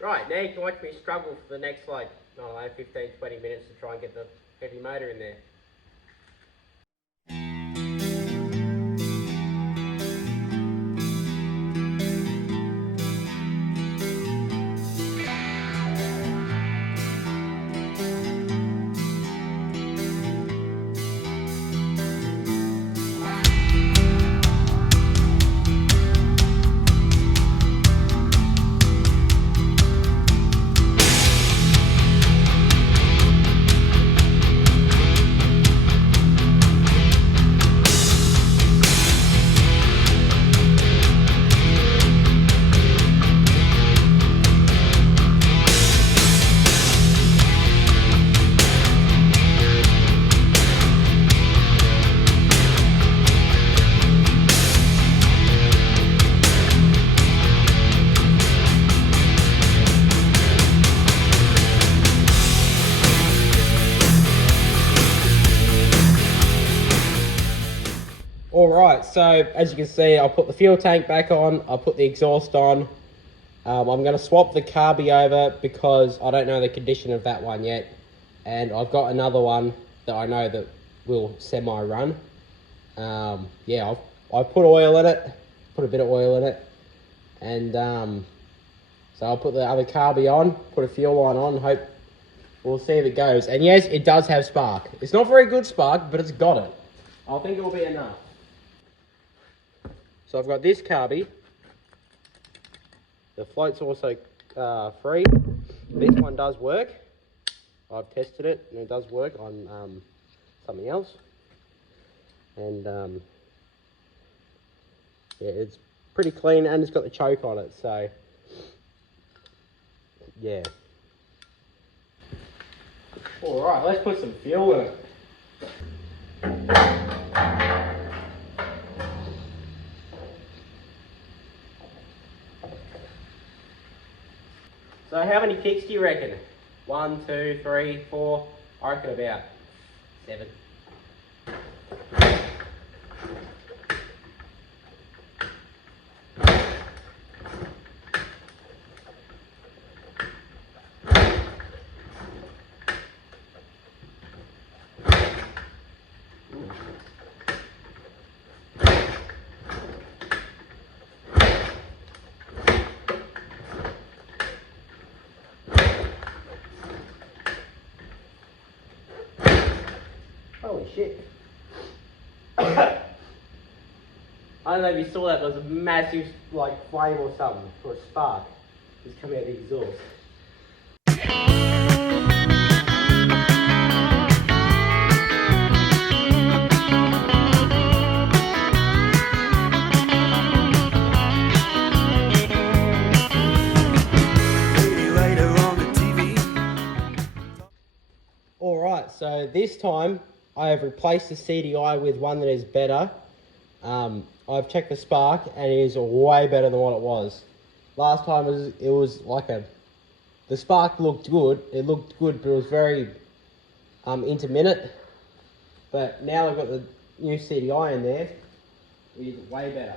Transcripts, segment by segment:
Right, now you can watch me struggle for the next, like, I don't know, 15, 20 minutes to try and get the heavy motor in there. Alright, so as you can see, I'll put the fuel tank back on, I'll put the exhaust on. I'm going to swap the carby over because I don't know the condition of that one yet. And I've got another one that I know that will semi-run. Yeah, I've put oil in it, put a bit of oil in it. And so I'll put the other carby on, put a fuel line on, hope we'll see if it goes. And yes, it does have spark. It's not very good spark, but it's got it. I think it'll be enough. So I've got this carby. The float's also free. This one does work. I've tested it and it does work on something else. And yeah, it's pretty clean and it's got the choke on it, so yeah. Alright, let's put some fuel in it. So how many kicks do you reckon? 1, 2, 3, 4, I reckon about 7. Holy shit. I don't know if you saw that, but there was a massive like flame or something, or a spark just coming out of the exhaust. Alright, so this time I have replaced the CDI with one that is better. I've checked the spark and it is way better than what it was. Last time it was like the spark looked good, but it was very intermittent. But now I've got the new CDI in there, it is way better.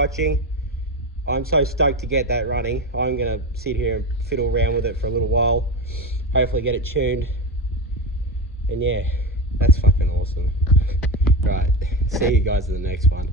watching. I'm so stoked to get that running. I'm gonna sit here and fiddle around with it for a little while, hopefully get it tuned, and yeah, that's fucking awesome. Right, see you guys in the next one.